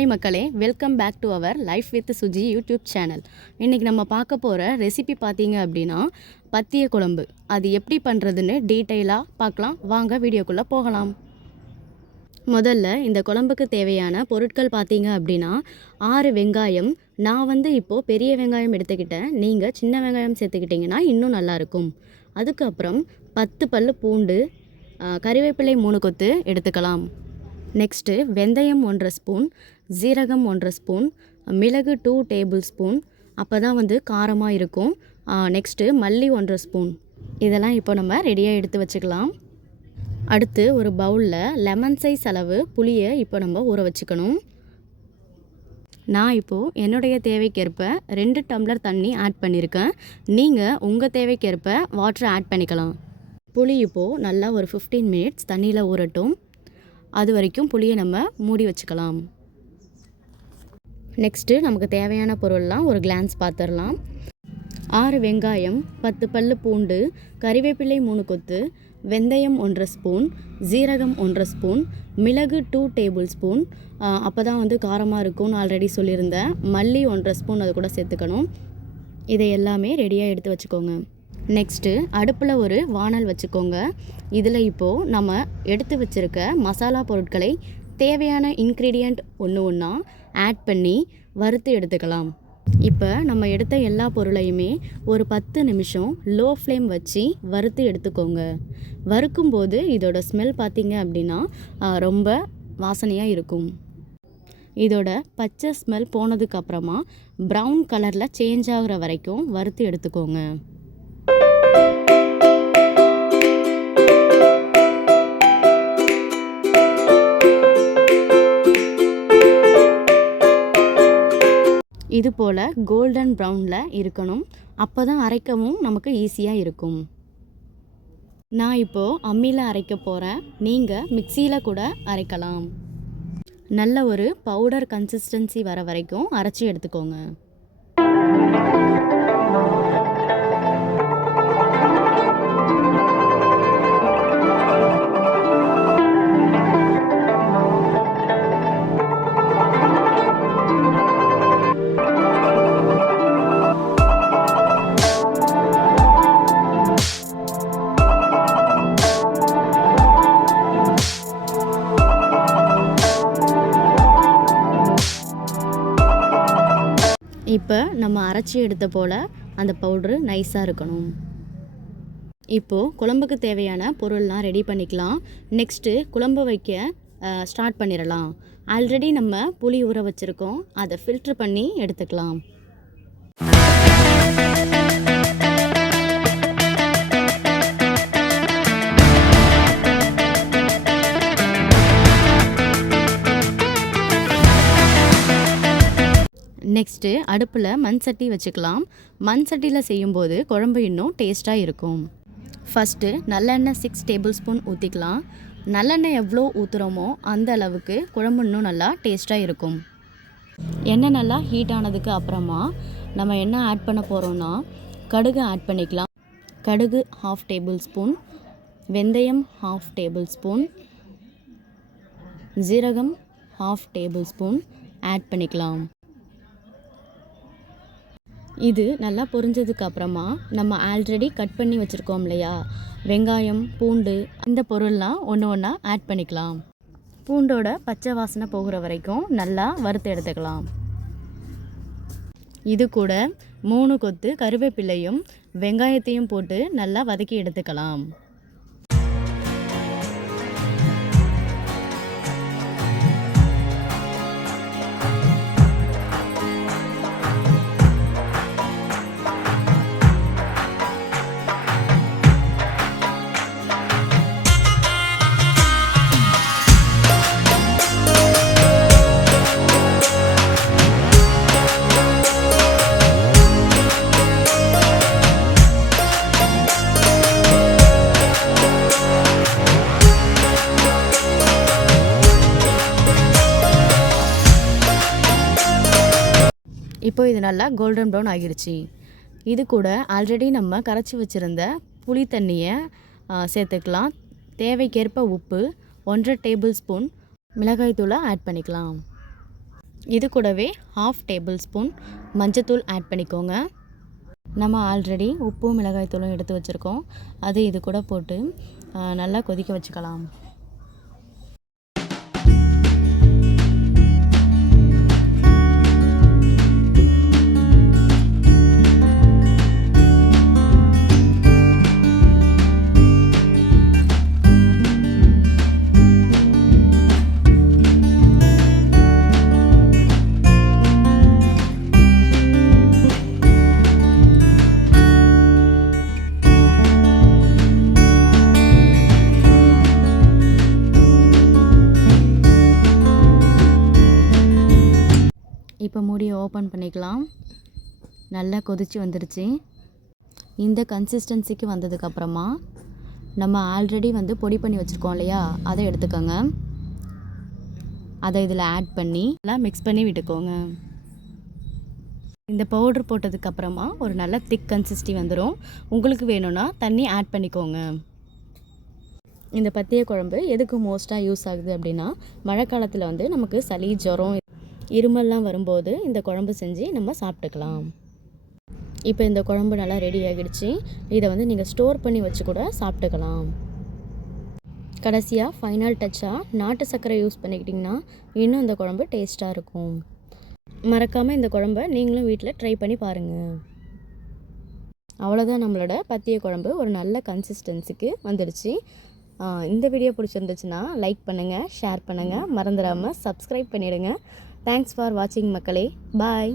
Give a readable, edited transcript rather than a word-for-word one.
Hi மக்களே, welcome back to our life with Suji YouTube channel. இன்றைக்கி நம்ம பார்க்க போகிற ரெசிபி பார்த்தீங்க அப்படின்னா பத்திய குழம்பு. அது எப்படி பண்ணுறதுன்னு டீட்டெயிலாக பார்க்கலாம். வாங்க வீடியோக்குள்ளே போகலாம். முதல்ல இந்த குழம்புக்கு தேவையான பொருட்கள் பார்த்தீங்க அப்படின்னா 6 வெங்காயம். நான் இப்போது பெரிய வெங்காயம் எடுத்துக்கிட்டேன். நீங்கள் சின்ன வெங்காயம் சேர்த்துக்கிட்டிங்கன்னா இன்னும் நல்லாயிருக்கும். அதுக்கப்புறம் 10 பல் பூண்டு, கறிவேப்பிலை 3 கொத்து எடுத்துக்கலாம். நெக்ஸ்ட்டு வெந்தயம் 1 ஸ்பூன், ஜீரகம் 1 ஸ்பூன், மிளகு 2 டேபிள் ஸ்பூன். அப்போ தான் காரமாக இருக்கும். நெக்ஸ்ட்டு மல்லி 1 ஸ்பூன். இதெல்லாம் இப்போ நம்ம ரெடியாக எடுத்து வச்சுக்கலாம். அடுத்து ஒரு பவுலில் லெமன் சைஸ் அளவு புளியை இப்போ நம்ம ஊற வச்சுக்கணும். நான் இப்போது என்னுடைய தேவைக்கேற்ப 2 டம்ளர் தண்ணி ஆட் பண்ணியிருக்கேன். நீங்கள் உங்கள் தேவைக்கேற்ப வாட்டர் ஆட் பண்ணிக்கலாம். புளி இப்போது நல்லா ஒரு 15 மினிட்ஸ் தண்ணியில் ஊறட்டும். அது வரைக்கும் புளியை நம்ம மூடி வச்சுக்கலாம். நெக்ஸ்ட்டு நமக்கு தேவையான பொருள்லாம் ஒரு கிளான்ஸ் பார்த்துடலாம். 6 வெங்காயம், 10 பல் பூண்டு, கறிவேப்பிலை 3 கொத்து, வெந்தயம் 1 ஸ்பூன், ஜீரகம் 1 ஸ்பூன், மிளகு 2 டேபிள் ஸ்பூன். அப்போ தான் காரமாக இருக்கும்னு ஆல்ரெடி சொல்லியிருந்தேன். மல்லி 1 ஸ்பூன் அது கூட சேர்த்துக்கணும். இதை எல்லாமே ரெடியாக எடுத்து வச்சுக்கோங்க. நெக்ஸ்ட்டு அடுப்பில் ஒரு வானல் வச்சுக்கோங்க. இதில் இப்போது நம்ம எடுத்து வச்சுருக்க மசாலா பொருட்களை தேவையான இன்க்ரீடியண்ட் ஒன்று ஒன்றா ஆட் பண்ணி வறுத்து எடுத்துக்கலாம். இப்போ நம்ம எடுத்த எல்லா பொருளையுமே ஒரு 10 நிமிஷம் லோ ஃப்ளேம் வச்சு வறுத்து எடுத்துக்கோங்க. வறுக்கும்போது இதோட ஸ்மெல் பார்த்திங்க அப்படின்னா ரொம்ப வாசனையாக இருக்கும். இதோட பச்சை ஸ்மெல் போனதுக்கப்புறமா ப்ரௌன் கலரில் சேஞ்ச் ஆகிற வரைக்கும் வறுத்து எடுத்துக்கோங்க. இது போல் கோல்டன் ப்ரௌனில் இருக்கணும். அப்போ தான் அரைக்கவும் நமக்கு ஈஸியாக இருக்கும். நான் இப்போது அம்மியில் அரைக்க போகிறேன். நீங்கள் மிக்சியில் கூட அரைக்கலாம். நல்ல ஒரு பவுடர் கன்சிஸ்டன்சி வர வரைக்கும் அரைச்சி எடுத்துக்கோங்க. இப்போ நம்ம அரைச்சி எடுத்த போல் அந்த பவுட்ரு நைஸாக இருக்கணும். இப்போது குழம்புக்கு தேவையான பொருள்லாம் ரெடி பண்ணிக்கலாம். நெக்ஸ்ட்டு குழம்பு வைக்க ஸ்டார்ட் பண்ணிடலாம். ஆல்ரெடி நம்ம புளி ஊற வச்சுருக்கோம். அதை ஃபில்ட்ரு பண்ணி எடுத்துக்கலாம். நெக்ஸ்ட்டு அடுப்பில் மண் சட்டி வச்சுக்கலாம். மண் சட்டியில் செய்யும்போது குழம்பு இன்னும் டேஸ்ட்டாக இருக்கும். ஃபஸ்ட்டு நல்லெண்ணெய் 6 டேபிள் ஸ்பூன் ஊற்றிக்கலாம். நல்லெண்ணெய் எவ்வளோ ஊற்றுறோமோ அந்த அளவுக்கு குழம்பு இன்னும் நல்லா டேஸ்ட்டாக இருக்கும். எண்ணெய் நல்லா ஹீட் ஆனதுக்கு அப்புறமா நம்ம என்ன ஆட் பண்ண போகிறோன்னா கடுகு ஆட் பண்ணிக்கலாம். கடுகு 1/2 டேபிள் ஸ்பூன், வெந்தயம் 1/2 டேபிள் ஸ்பூன், ஜீரகம் 1/2 டேபிள் ஸ்பூன் ஆட் பண்ணிக்கலாம். இது நல்லா பொரிஞ்சதுக்கு அப்புறமா நம்ம ஆல்ரெடி கட் பண்ணி வச்சுருக்கோம் இல்லையா, வெங்காயம், பூண்டு, இந்த பொருள்லாம் ஒன்று ஒன்றா ஆட் பண்ணிக்கலாம். பூண்டோட பச்சை வாசனை போகிற வரைக்கும் நல்லா வறுத்து எடுத்துக்கலாம். இது கூட 3 கொத்து கருவேப்பிலையும் வெங்காயத்தையும் போட்டு நல்லா வதக்கி எடுத்துக்கலாம். இப்போ இது நல்லா கோல்டன் ப்ரௌன் ஆகிருச்சு. இது கூட ஆல்ரெடி நம்ம கரைச்சி வச்சுருந்த புளி தண்ணியை சேர்த்துக்கலாம். தேவைக்கேற்ப உப்பு, 1.5 டேபிள் ஸ்பூன் மிளகாய் தூளை ஆட் பண்ணிக்கலாம். இது கூடவே 1/2 டேபிள் ஸ்பூன் மஞ்சத்தூள் ஆட் பண்ணிக்கோங்க. நம்ம ஆல்ரெடி உப்பும் மிளகாய்த்தூளும் எடுத்து வச்சுருக்கோம். அது இது கூட போட்டு நல்லா கொதிக்க வச்சுக்கலாம். இப்போ மூடியை ஓப்பன் பண்ணிக்கலாம். நல்லா கொதித்து வந்துருச்சு. இந்த கன்சிஸ்டன்சிக்கு வந்ததுக்கப்புறமா நம்ம ஆல்ரெடி பொடி பண்ணி வச்சுருக்கோம் இல்லையா, அதை எடுத்துக்கோங்க. அதை இதில் ஆட் பண்ணி எல்லாம் மிக்ஸ் பண்ணி விட்டுக்கோங்க. இந்த பவுட்ரு போட்டதுக்கப்புறமா ஒரு நல்ல திக் கன்சிஸ்டி வந்துடும். உங்களுக்கு வேணும்னா தண்ணி ஆட் பண்ணிக்கோங்க. இந்த பத்திய குழம்பு எதுக்கு மோஸ்ட்டாக யூஸ் ஆகுது அப்படின்னா, மழை காலத்தில் நமக்கு சளி, ஜுரம், இருமல்லாம் வரும்போது இந்த குழம்பு செஞ்சு நம்ம சாப்பிட்டுக்கலாம். இப்போ இந்த குழம்பு நல்லா ரெடி ஆகிடுச்சு. இதை நீங்கள் ஸ்டோர் பண்ணி வச்சு கூட சாப்பிட்டுக்கலாம். கடைசியாக ஃபைனல் டச்சாக நாட்டு சர்க்கரை யூஸ் பண்ணிக்கிட்டிங்கன்னா இன்னும் இந்த குழம்பு டேஸ்ட்டாக இருக்கும். மறக்காமல் இந்த குழம்பை நீங்களும் வீட்டில் ட்ரை பண்ணி பாருங்கள். அவ்வளோதான், நம்மளோட பத்திய குழம்பு ஒரு நல்ல கன்சிஸ்டன்சிக்கு வந்துடுச்சு. இந்த வீடியோ பிடிச்சிருந்துச்சுன்னா லைக் பண்ணுங்கள், ஷேர் பண்ணுங்கள், மறந்துடாமல் சப்ஸ்கிரைப் பண்ணிவிடுங்க. தேங்க்ஸ் ஃபார் வாட்சிங் மக்களே. பாய்.